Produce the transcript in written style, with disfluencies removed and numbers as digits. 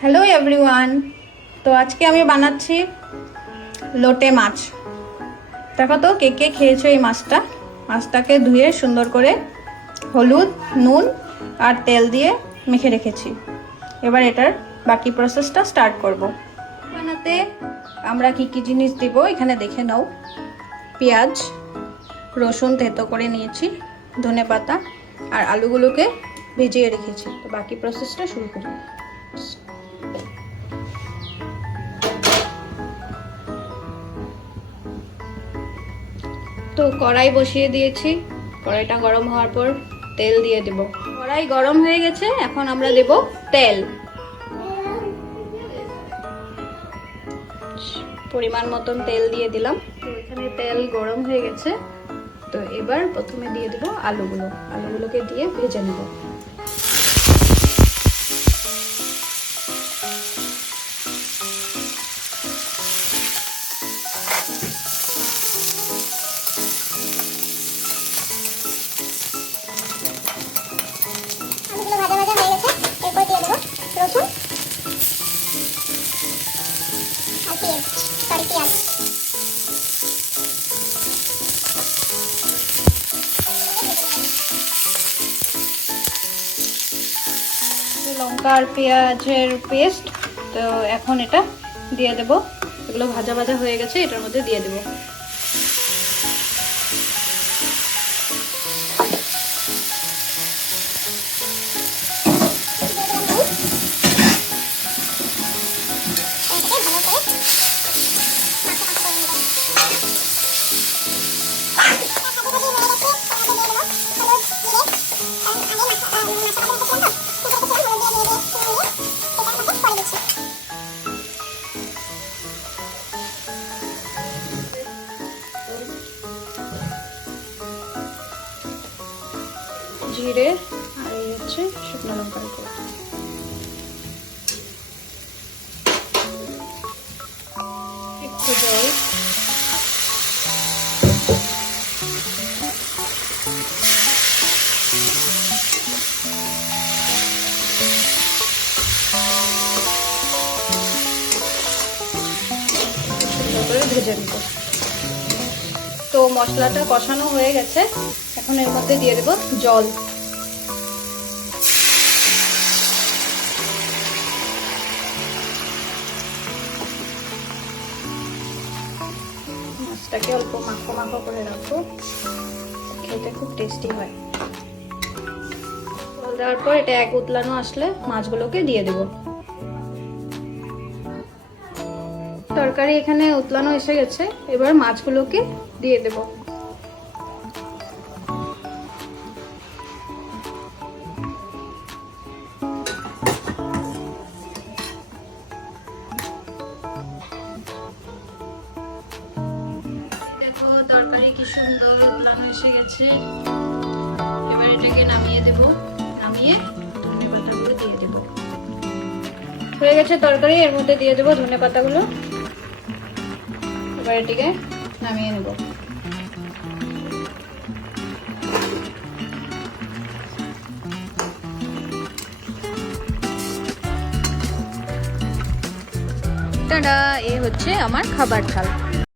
Hello everyone. তো আজকে আমি বানাচ্ছি লোটে মাছ। দেখো তো কে কে খেয়েছো এই মাছটাকে ধুয়ে সুন্দর করে হলুদ, নুন আর তেল দিয়ে মেখে রেখেছি। এবার এটার বাকি প্রসেসটা স্টার্ট করব। বানাতে আমরা কি কি জিনিস দিব এখানে দেখে নাও। পেঁয়াজ, রসুন থেতো করে নিয়েছি, ধনেপাতা আর আলুগুলোকে ভিজিয়ে রেখেছি। তো বাকি প্রসেসটা শুরু করি। তো কড়াই বসিয়ে দিয়েছি। কড়াইটা গরম হওয়ার পর তেল দিয়ে দেব। কড়াই গরম হয়ে গেছে, এখন আমরা দেব তেল। পরিমাণ মতন তেল দিয়ে দিলাম। তো এখানে তেল গরম হয়ে গেছে। তো এবার প্রথমে দিয়ে দেব আলুগুলোকে দিয়ে ভেজে নেব। লঙ্কা আর পেঁয়াজের পেস্ট। তো এখন এটা দিয়ে দেব। এগুলো ভাজা ভাজা হয়ে গেছে, এটার মধ্যে দিয়ে দেব। জিরে আর এই হচ্ছে শুকনো লঙ্কার গুঁড়ো। একটু জল, সুন্দর করে ভেজে নেব। তো মশলাটা কষানো হয়ে গেছে, এখন এর মধ্যে দিয়ে দেব জল। মাছটাকে অল্প মাখো মাখো করে রাখবো, খেতে খুব টেস্টি হয়। জল দেওয়ার পর এটা এক উতলানো আসলে মাছগুলোকে দিয়ে দেব। তরকারি এখানে উতলানো এসে গেছে, এবার মাছগুলোকে দিয়ে দেব। দেখো তরকারি কি সুন্দর উতলানো এসে গেছে। এবার এটাকে নামিয়ে দেব। নামিয়ে ধনেপাতাগুলো দিয়ে দেব। হয়ে গেছে তরকারি, এর মধ্যে দিয়ে দেব ধনেপাতাগুলো। এবার এটিকে নামিয়ে নেব। টাটা, এই হচ্ছে আমার খাবার থাল।